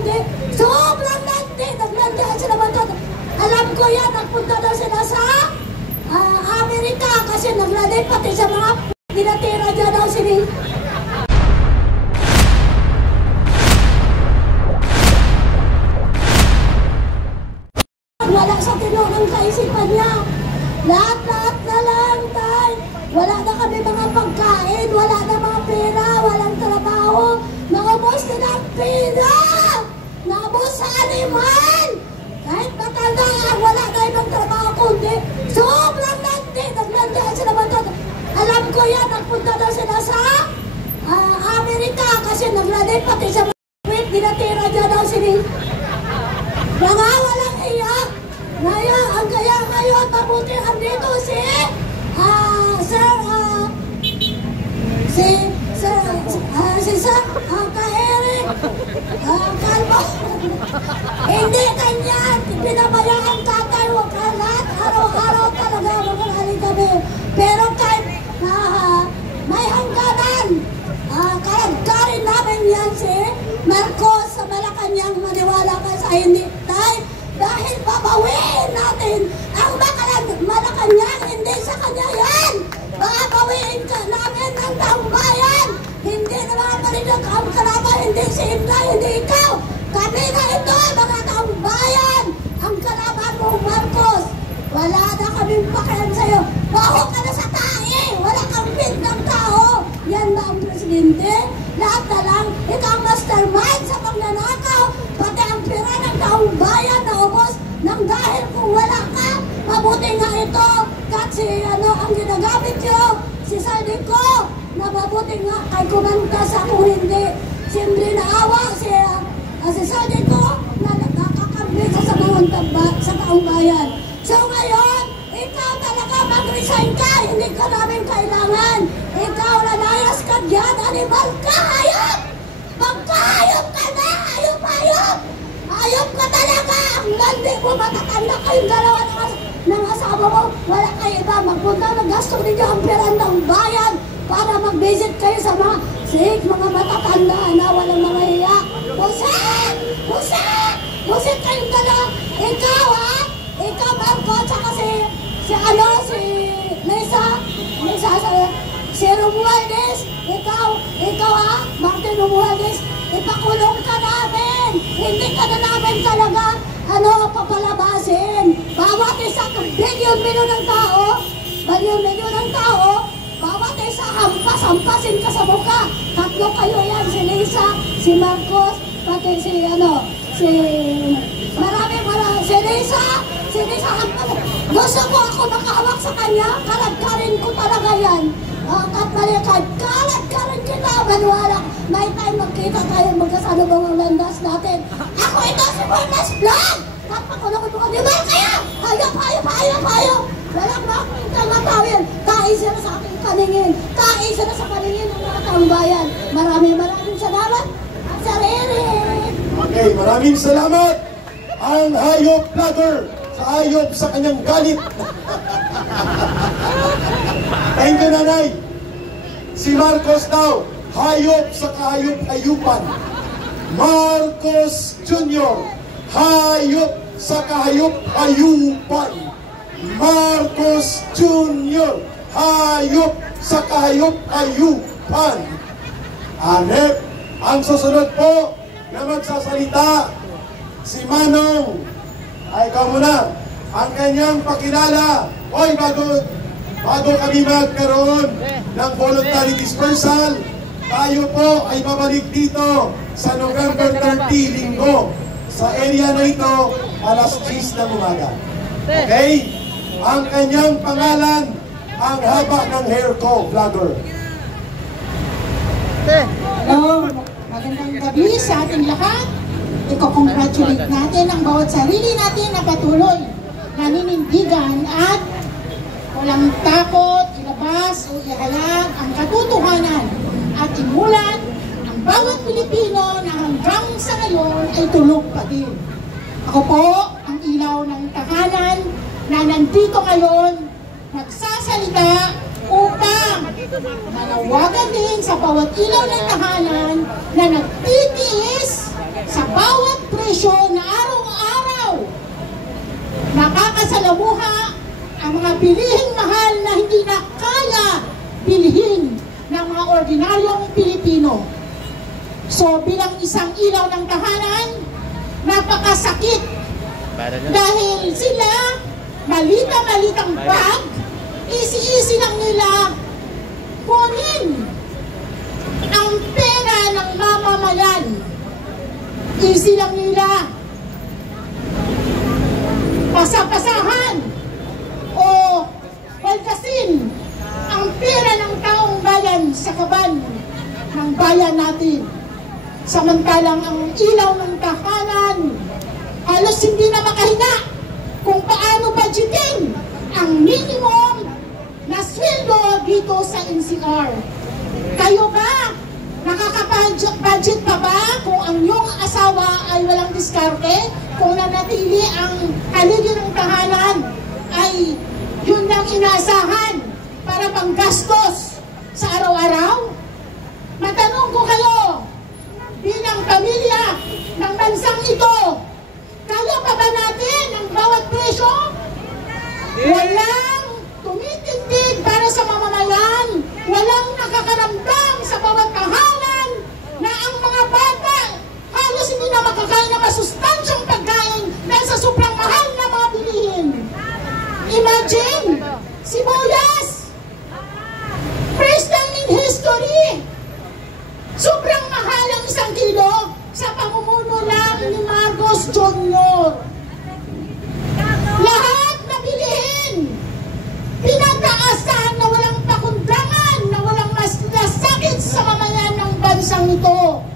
kundi sobrang landi. Naglandian sila ba ito? Alam ko yan, nagpunta daw sila sa Amerika kasi naglandi pati sa mga pinatira dyan daw sila. Wala sa tinunong kaisipan niya. Lahat-lahat na lang, tay. Wala na kami mga pagkain, wala na mga pera, walang trabaho. Naubos na ng pera! Naubos sa animal! Kahit matanda, wala na ibang trabaho kundi sobrang landi. Naglandian sila ba ito? Alam ko yan, nagpunta daw sila sa Amerika kasi naglandi pati sa mga pinatira dyan daw sila. Mga walang iyak. Ngayon, ang kaya ngayon, mabuti andito si Sir Ka-Eric Calvo. Hindi kanya pinabayaan tatay o kalat. Araw-araw talaga magaling kami. Pero kahit may hangganan, kalagkarin namin yan si Marcos sa Malacanang. Maniwala ka sa hindi, tay. Dahil babawiin natin ang Malacanang, hindi sa kanya yan. Babawiin ka namin ang taong bayan. Hindi na mga baligang ang kalaban, hindi si Inday, hindi ikaw. Kami na ito, mga taong bayan. Ang kalaban mo, Marcos. Wala na kaming pakialam sa'yo. Baho ka na sa tae. Wala kang bid ng tao. Yan ba ang presidente? Lahat na lang, ikaw ang mastermind sa pagnanakaw. Pati ang pera ng taong bayan na ubos nang dahil kung wala ka, mabuti nga ito. Kasi ang ginagamit nyo, si Saldico, na mabuti nga kay kumanta sa kung hindi. Siyempre naawa si Saldico na nakakambit sa taong bayan. So ngayon, ikaw talaga mag-resign ka, hindi ka namin kailangan. Ikaw nalayas ka dyan, animal ka, hayop! Magkahayop ka na, hayop-hayop! Hayop ka talaga! Ang landi mo, matatanda kayong dalawa ng asawa mo. Wala kayo iba, magpunta, naggasto ninyo ang pera ng bayan para mag-visit kayo sa mga sick, mga matatanda na walang mga hiyak. Pusit! Pusit! Pusit kayong dalawa! Ikaw, ha? Ikaw, Marco, tsaka si Lisa, si Romualdez, ikaw ha, Martin Romualdez, ipakulong ka namin, hindi ka na namin talaga, papalabasin. Bawat isa, bilyon-bilyon ng tao, bawat isa, hampasin ka sa muka. Tatlo kayo yan, si Lisa, si Marcos, pati si Lisa, gusto ko ako makahawak sa kanya, kalagkarin ko talaga yan. Kalagkarin kita, maniwala. May time magkita tayo magkasalubong ang landas natin. Ako ito si Buenas Vlog! Kapakulong ko di ba kaya? Hayop! Walang makita matawin. Kain sila sa aking kaningin. Kain sila sa kaningin ng mga taong bayan. Maraming salamat. Sir Eric! Okay, maraming salamat ang hayop vlogger sa hayop sa kanyang galit. Thank you, nanay. Si Marcos daw, hayop sa kahayop-hayupan. Marcos Jr., hayop sa kahayop-hayupan. Marcos Jr., hayop sa kahayop-hayupan. Hanep, ang susunod po na magsasalita, si Manong. Ay, ikaw muna. Ang kanyang pakilala. Hoy, bago kami magkaroon ng voluntary dispersal, tayo po ay babalik dito sa November 30, linggo. Sa area na ito, alas 10 ng umaga. Okay? Ang kanyang pangalan, ang haba ng hair ko, vlogger. Hello, magandang gabi sa ating lahat. Iko-congratulate natin ang bawat sarili natin na patuloy naninindigan at walang takot, ilabas o ihayag ang katotohanan at imulat ang bawat Pilipino na hanggang sa ngayon ay tulog pa din. Ako po ang ilaw ng tahanan na nandito ngayon nagsasalita upang manawagan din sa bawat ilaw ng tahanan na nagtitiis sa bawat bilihing mahal na hindi na kaya bilhin ng mga ordinaryong Pilipino. So bilang isang ilaw ng tahanan, napakasakit dahil sila malitang bag, easy lang nila kunin ang pera ng mamamayan. Easy lang nila pasapasahan o palkasin ang pera ng taong bayan sa kaban ng bayan natin. Samantalang ang ilaw ng tahanan halos hindi na makahinga kung paano budgetin ang minimum na sweldo dito sa NCR. Kayo ba? Nakaka-budget pa ba kung ang iyong asawa ay walang diskarte? Kung nanatili ang haligi ng tahanan ay yun lang inaasahan para pang gastos sa araw-araw? Matanong ko kayo, bilang pamilya ng bansang ito, kaya pa ba natin ang bawat presyo? Walang tumitindig para sa mamamayan, walang nakakaramdam sa bawat tahanan na ang mga bata halos hindi na makakain na masustansyang pagkain dahil sa sobrang mahal na mga bilihin. Imagine, sibuyas, first time in history, sobrang mahal ang 1 kilo sa pamumuno lang ni Marcos Jr. Lahat na bilihin, pinataasan na walang pakundangan, na walang mas nasakit sa mamayan ng bansang ito.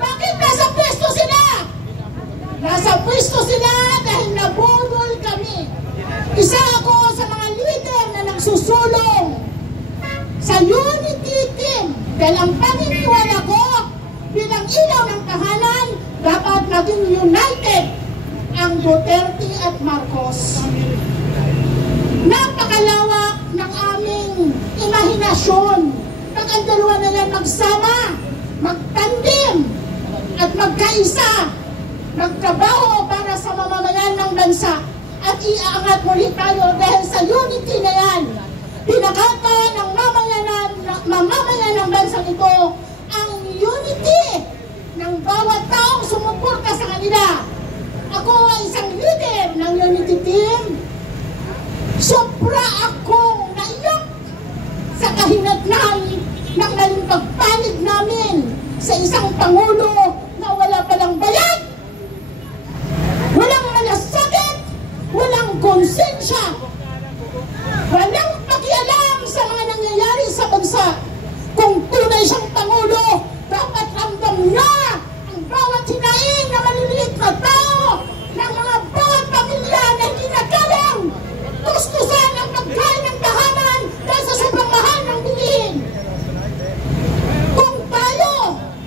Bakit nasa pwesto sila? Nasa pwesto sila dahil nabudol kami. Isa ako sa mga leader na nagsusulong sa unity team dahil ang paniniwala ko bilang ilaw ng tahanan dapat maging united ang Duterte at Marcos. Napakalawak ng aming imahinasyon pag ang dalawa na yan magsama, magtandem at magkaisa, magtrabaho para sa mamamayan ng bansa at iaangat muli tayo dahil sa unity na yan. Pinakata ng mamamayan ng bansang ito ang unity ng bawat taong sumuporta sa kanila. Ako ay isang leader ng unity team. Sobra akong naiyak sa kahinatnan ng maling pagpanig namin sa isang Pangulo na wala palang bayad, walang malasakit, walang konsensya, walang pakialam sa mga nangyayari sa bansa. Kung tunay siyang Pangulo, dapat ramdam na ang bawat hinaing na maliliit na tao ng mga bawat pamilya na hindi nagkalang gustusan ang pagkain ng tahanan dahil sa sobrang mahal ng bilihin. Kung tayo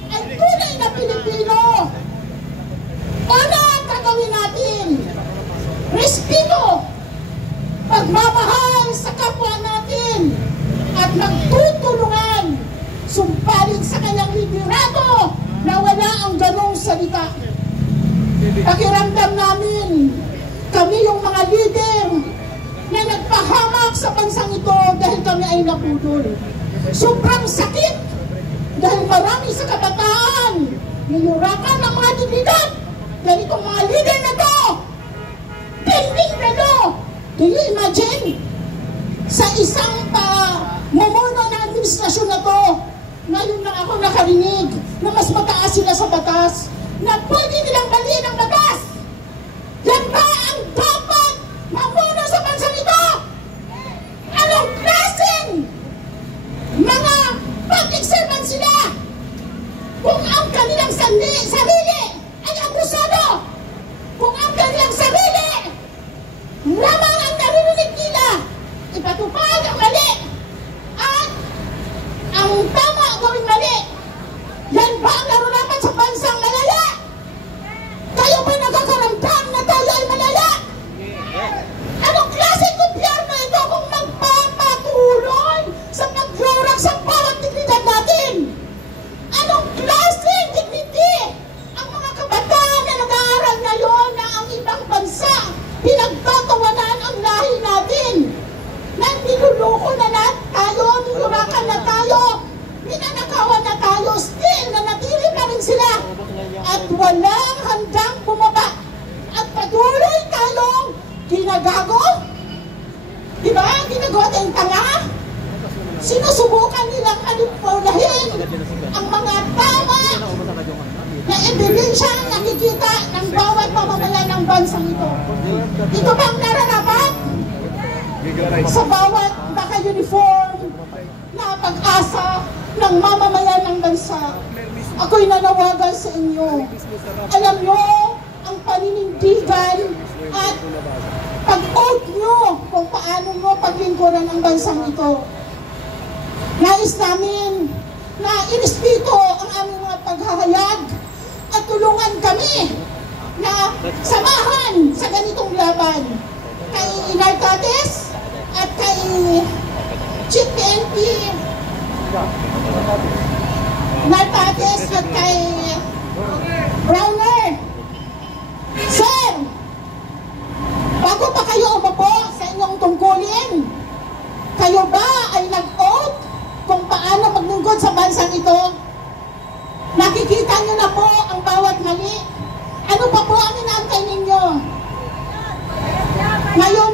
ay tunay na Pilipino, ano ang gagawin natin? Respeto, pagmamahal sa kapwa natin, at magtutulungan, sumpalit sa kanyang liderato na wala ang ganong salita. Pakiramdam namin, kami yung mga leader na nagpahamak sa bansang ito dahil kami ay napudol. Sobrang sakit dahil marami sa kabataan niyurakan ng mga dignidad dahil itong mga leader na to, pending na to. Do you imagine? Sa isang mamumuno ng administrasyon na to, ngayon lang ako nakarinig na mas mataas sila sa batas, na pwede nilang baliin ang batas. Yan ba ang dapat mamuno sa bansang ito? Anong klaseng mga public servant sila? Kung ang kanilang sarili ay abusado, kung ang kanilang sarili lamang ang narinig nila, ipatupad ang mali at ang tama gawing mali. Yan ba ang nararapat sa bansang malaya? Kayo ba nakakaramdam na tayo ay malaya? Anong klaseng gobyerno ito kung magpapatuloy sa paglurak sa bawat dignidad natin? Anong klaseng dignity ang mga kabataan na nag-aaral ngayon na ang ibang bansa pinagtatawanan ang lahi natin? ebidensya ang nakikita ng bawat mamamayan ng bansang ito. Ito bang nararapat sa bawat naka-uniform na pag-asa ng mamamayan ng bansa? Ako'y nanawagan sa inyo. Alam nyo ang paninindigan at pag-oath nyo kung paano nyo paglingkuran ang bansang ito. Nais namin na irespeto ang aming mga paghahayag at tulungan kami na samahan sa ganitong laban kay Inay Tates at kay Chief PNP Inay Tates at kay Browner. Sir, bago pa kayo umupo sa inyong tungkulin, kayo ba ay nag-oath kung paano maglingkod sa bansang ito? Nakikita niyo na po ang bawat mali. Ano pa po ang inaantay ninyo? Ngayon